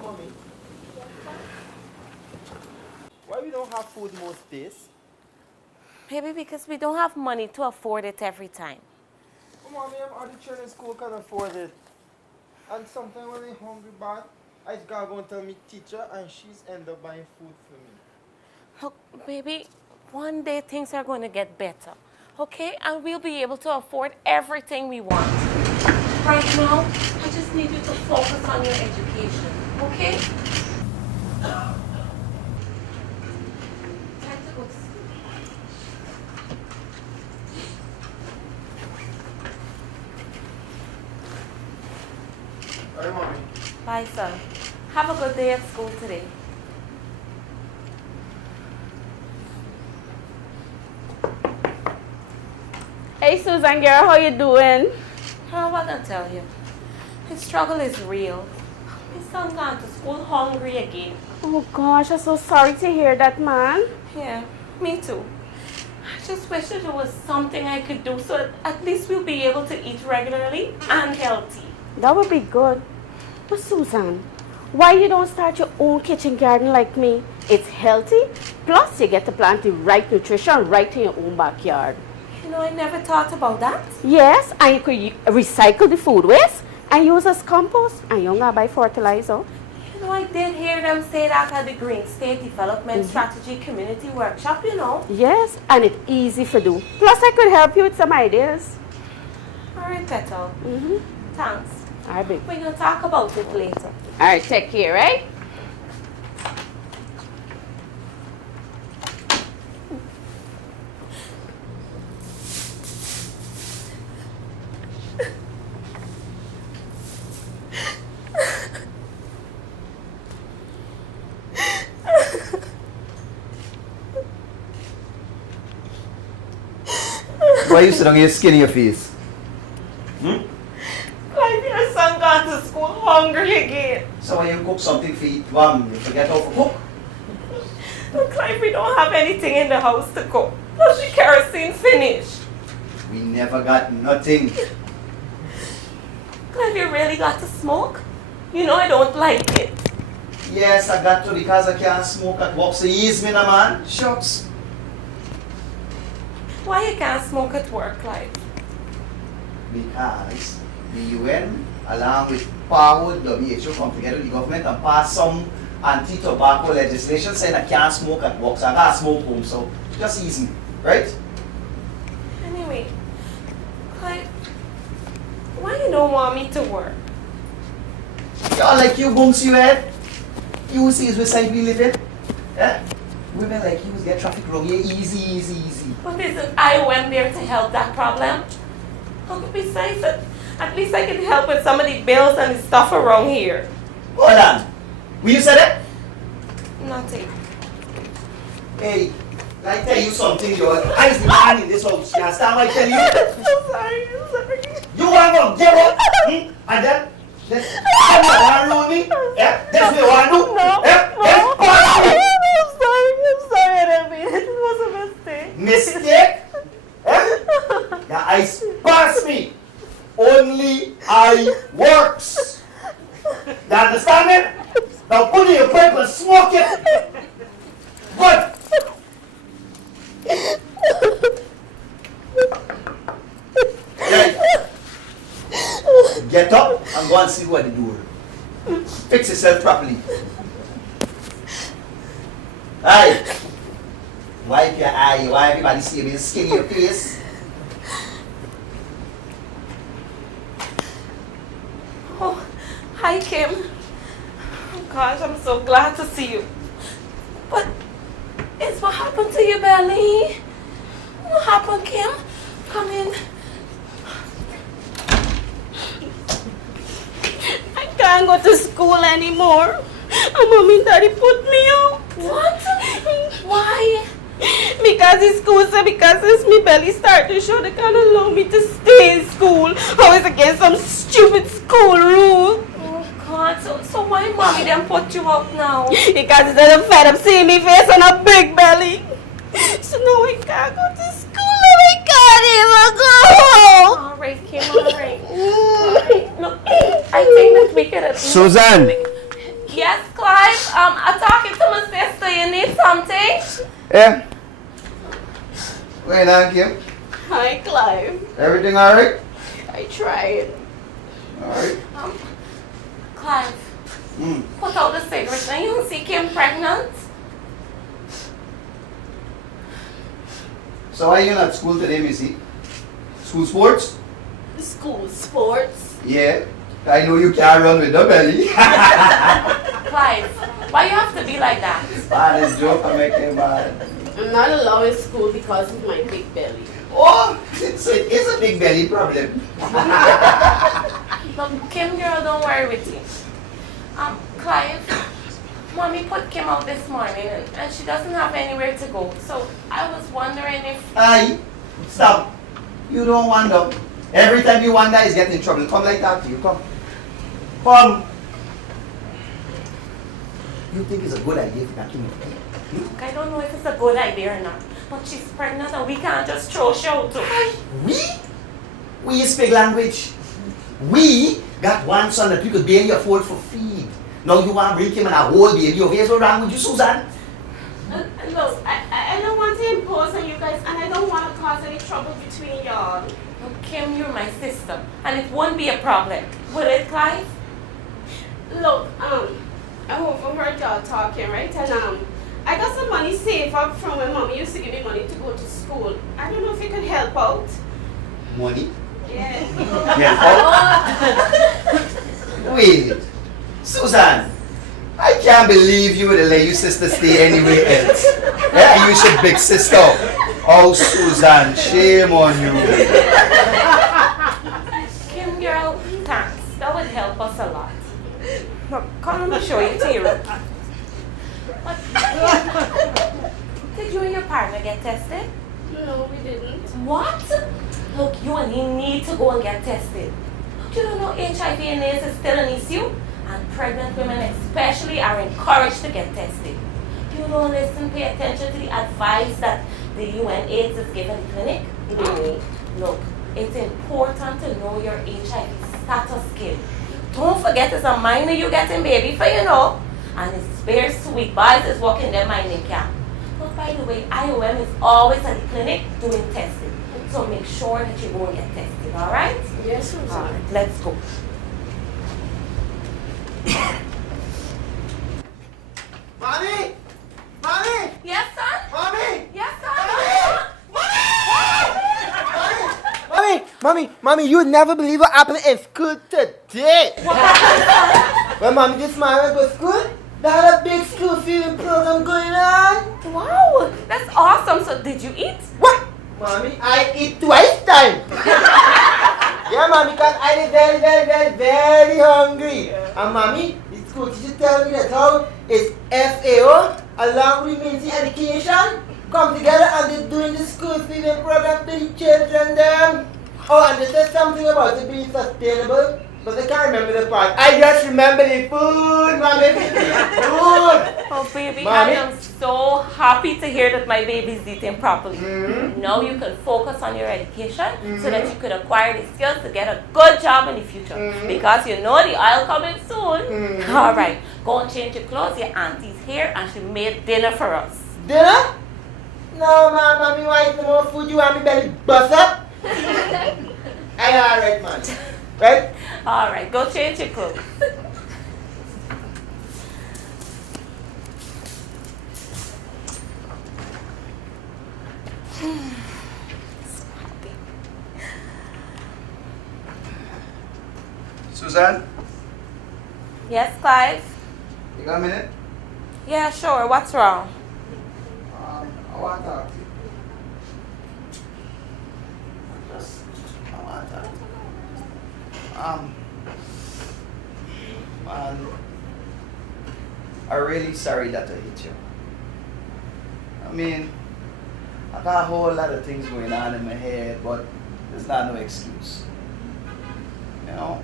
Mommy, why we don't have food most days? Maybe because we don't have money to afford it every time. Oh, Mommy, I'm already children in school can afford it. And sometimes when I'm hungry bad, I gotta go and tell me teacher and she's end up buying food for me. Look, baby, one day things are going to get better, okay? And we'll be able to afford everything we want. Right now, I just need you to focus on your education, okay? Time to go to school. Alright, Mommy. Bye, son. Have a good day at school today. Hey Susan girl, how you doing? Oh, what I tell you? His struggle is real. His son gone to school hungry again. Oh gosh, I'm so sorry to hear that, man. Yeah, me too. I just wish that there was something I could do so at least we'll be able to eat regularly and healthy. That would be good. But Susan, why you don't start your own kitchen garden like me? It's healthy, plus you get to plant the right nutrition right in your own backyard. You know, I never thought about that. Yes, and you could recycle the food waste and use as compost, and you don't gotta buy fertilizer. You know, I did hear them say that at the Green State Development Strategy Community Workshop, you know. Yes, and it's easy to do. Plus I could help you with some ideas. All right, Petal. Thanks. All right, babe. We're going to talk about it later. All right, take care, right? Why you sit on your skin in your face? Clive, your son gone to school hungry again. So when you cook something for eat, you forget how to cook. Look, Clive, we don't have anything in the house to cook. Plus the kerosene finished. We never got nothing. Clive, you really got to smoke? You know I don't like it. Yes, I got to because I can't smoke at work. So ease me, na man. Shucks. Why you can't smoke at work, Clive? Because the UN, along with PAO, WHO, come together with the government and pass some anti-tobacco legislation saying I can't smoke at work. So I can't smoke home. So just ease me, right? Anyway, Clive, why you don't want me to work? Y'all like you bumps you head. You see is beside we living. Yeah? Women like you get traffic wrong here easy. But isn't I went there to help that problem? And besides, at least I can help with some of the bills and the stuff around here. Hold on. Will you say that? Nothing. Hey, I tell you something, your eyes the man in this house. You understand what I tell you? I'm sorry. You want to give up? And then, that's what you want to do with me? Yeah? That's what you want to do? No. Yeah? That's part of me. I'm sorry, I didn't mean it. It was a mistake. Mistake? Yeah? Your eyes pass me. Only I works. You understand it? Now put in your pipe and smoke it. But yeah. Get up and go and see what they do. Fix yourself properly. Aye. Wipe your eye. Why everybody see me skin in your face? Oh, hi, Kim. Oh, gosh, I'm so glad to see you. But, it's what happened to your belly? What happened, Kim? Come in. I can't go to school anymore. And mommy and daddy put me out. What? Why? Because the school said because as my belly started to show, they can't allow me to stay in school. I was against some stupid school rule. Oh, God. So why mommy then put you out now? Because they're fed up seeing me face on a big belly. So now I can't go to school and I can't even go home. All right, Kim, all right. All right. Look, I think that we could at least... Susan! Yes, Clive. I'm talking to my sister. You need something? Yeah. Wait, now, Kim. Hi, Clive. Everything alright? I tried. Alright. Clive, put out the cigarette. Now you see Kim pregnant. So why you not at school today, Missy? School sports? School sports. Yeah. I know you can't run with the belly. Clive, why you have to be like that? Man, this joke I make him mad. I'm not allowed in school because of my big belly. Oh, it's a big belly problem. Look, Kim girl, don't worry with you. Clive, Mommy put Kim out this morning and she doesn't have anywhere to go. So I was wondering if... Aye, stop. You don't wander. Every time you wander, is getting in trouble. Come like that, you come. Come. You think it's a good idea to Kim? I don't know if it's a good idea or not. But she's pregnant and we can't just throw she out too. We speak language. We got one son that you could barely afford for feed. Now you want to bring him and a whole baby over here. What's wrong with you, Susan? Look, I don't want to impose on you guys, and I don't want to cause any trouble between y'all. Look, Kim, you're my sister and it won't be a problem. Will it, Clive? Look, I overheard y'all talking, right? And I got some money saved up from when Mommy used to give me money to go to school. I don't know if you could help out. Money? Yeah. Wait. Susan, I can't believe you would have let your sister stay anywhere else. Yeah, you should big sister. Oh, Susan, shame on you. Kim, girl, thanks. That would help us a lot. Look, come let me show you to your room. Did you and your partner get tested? No, we didn't. What? Look, you and he need to go and get tested. You don't know HIV and AIDS is still an issue? And pregnant women especially are encouraged to get tested. You don't listen, pay attention to the advice that the UN AIDS is giving the clinic? Look, it's important to know your HIV status, kid. Don't forget it's a minor you getting baby for, you know. And it's very sweet. Boys is walking their mining camp. But by the way, IOM is always at the clinic doing testing. So make sure that you go and get tested, alright? Yes, Susan. Alright, let's go. Mommy! Mommy! Yes, son? Mommy! Yes, son? Mommy, you would never believe what happened in school today. What happened, son? Well, Mommy, this morning I go to school. They had a big school feeding program going on. Wow, that's awesome. So did you eat? What? Mommy, I eat twice time. Yeah, Mommy, because I is very hungry. And Mommy, the school teacher tell me that how is FAO, along with Ministry Education, come together and they're doing the school feeding program to the children them. Oh, and they said something about it being sustainable, but I can't remember the part. I just remember the food, Mommy. Food. Oh, baby, Mommy? I am so happy to hear that my baby's eating properly. Now you can focus on your education so that you could acquire the skills to get a good job in the future. Because you know the oil coming soon. All right, go and change your clothes. Your auntie's here and she made dinner for us. Dinner? No, Mommy, why is the more food you want me belly bust up? I alright, man. Right? All right, go change your clothes. Susan, Yes, Clive? you got a minute? Yeah, sure. What's wrong? I want to talk to you. I want to talk to you. Man, I'm really sorry that I hit you. I mean, I got a whole lot of things going on in my head, but there's not no excuse. You know,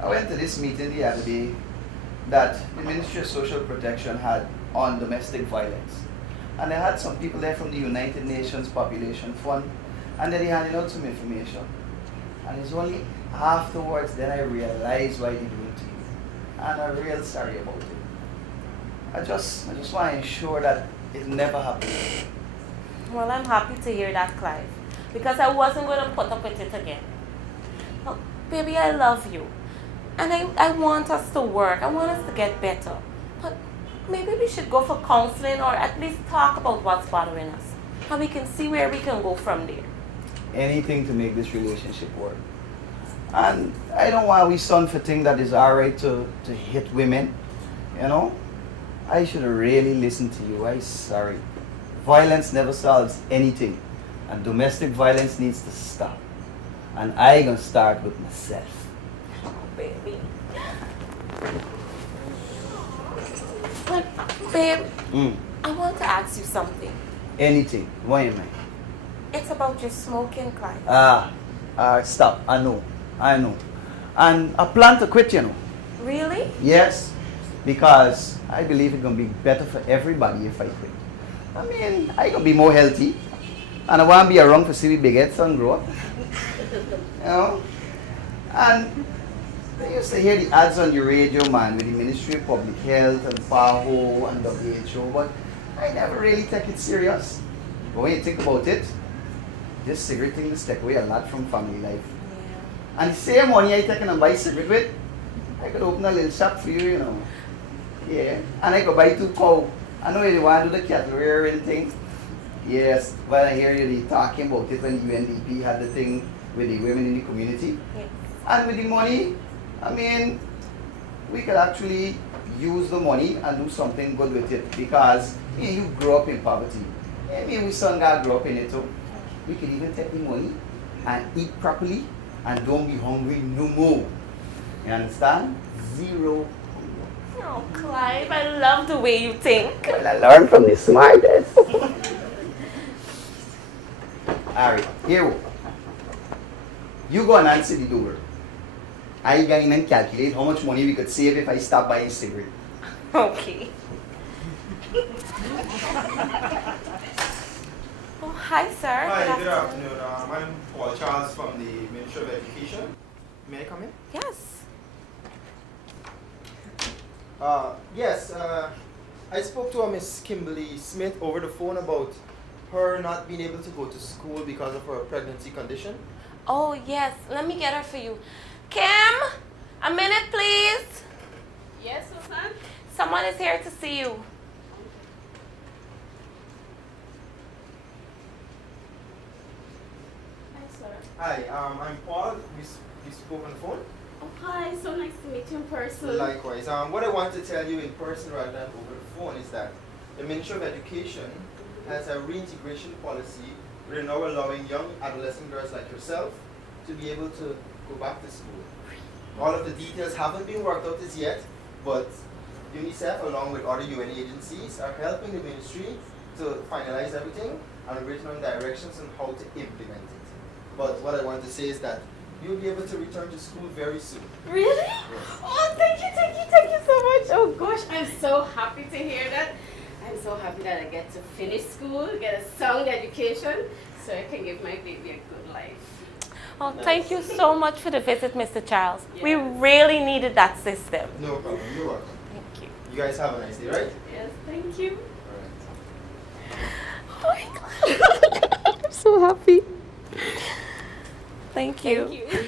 I went to this meeting the other day that the Ministry of Social Protection had on domestic violence. And they had some people there from the United Nations Population Fund, and then they handed out some information. And it's only afterwards that I realized why they do it to you. And I'm real sorry about it. I just want to ensure that it never happens. Well, I'm happy to hear that, Clive, because I wasn't going to put up with it again. Well, baby, I love you. And I want us to work. I want us to get better. But maybe we should go for counseling or at least talk about what's bothering us. And we can see where we can go from there. Anything to make this relationship work. And I don't want we son for think that it's alright to hit women. You know? I should have really listened to you. I'm sorry. Violence never solves anything. And domestic violence needs to stop. And I gonna start with myself. Oh, baby. But, babe, I want to ask you something. Anything. Why am I? It's about your smoking, Clive. Stop. I know. And I plan to quit, you know. Really? Yes, because I believe it's going to be better for everybody if I quit. I mean, I going to be more healthy. And I want to be around to see me big head son grow up. You know? And I used to hear the ads on the radio, man, with the Ministry of Public Health and PAHO and WHO, but I never really take it serious. But when you think about it, this cigarette thing will take away a lot from family life. Yeah. And the same money I take and buy cigarette with, I could open a little shop for you, you know. Yeah. And I could buy 2 cows. I know you want to do the cattle rearing thing. Yes. But I hear you talking about it when UNDP had the thing with the women in the community. Yes. And with the money, I mean, we could actually use the money and do something good with it because you grew up in poverty. I mean, we son got grew up in it too. We could even take the money and eat properly and don't be hungry no more. You understand? Zero hunger. Oh, Clive, I love the way you think. Well, I learned from the smartest. Alright, here. You go and answer the door. I go in and calculate how much money we could save if I stop buying cigarette. Okay. Oh, hi, sir. Hi, good afternoon. I'm Paul Charles from the Ministry of Education. May I come in? Yes. Yes, I spoke to Miss Kimberly Smith over the phone about her not being able to go to school because of her pregnancy condition. Oh, yes. Let me get her for you. Kim, a minute, please. Yes, Susan? Someone is here to see you. Hi, sir. Hi, I'm Paul. We spoke on the phone. Oh, hi. So nice to meet you in person. Likewise. What I want to tell you in person rather than over the phone is that the Ministry of Education has a reintegration policy. We're now allowing young adolescent girls like yourself to be able to go back to school. All of the details haven't been worked out as yet, but UNICEF, along with other UN agencies, are helping the ministry to finalize everything and written on directions on how to implement it. But what I want to say is that you'll be able to return to school very soon. Really? Yes. Oh, thank you so much. Oh gosh, I'm so happy to hear that. I'm so happy that I get to finish school, get a sound education, so I can give my baby a good life. Oh, thank you so much for the visit, Mr. Charles. Yes. We really needed that system. No problem. You're welcome. Thank you. You guys have a nice day, right? Yes, thank you. All right. Oh my God. I'm so happy. Thank you. Thank you.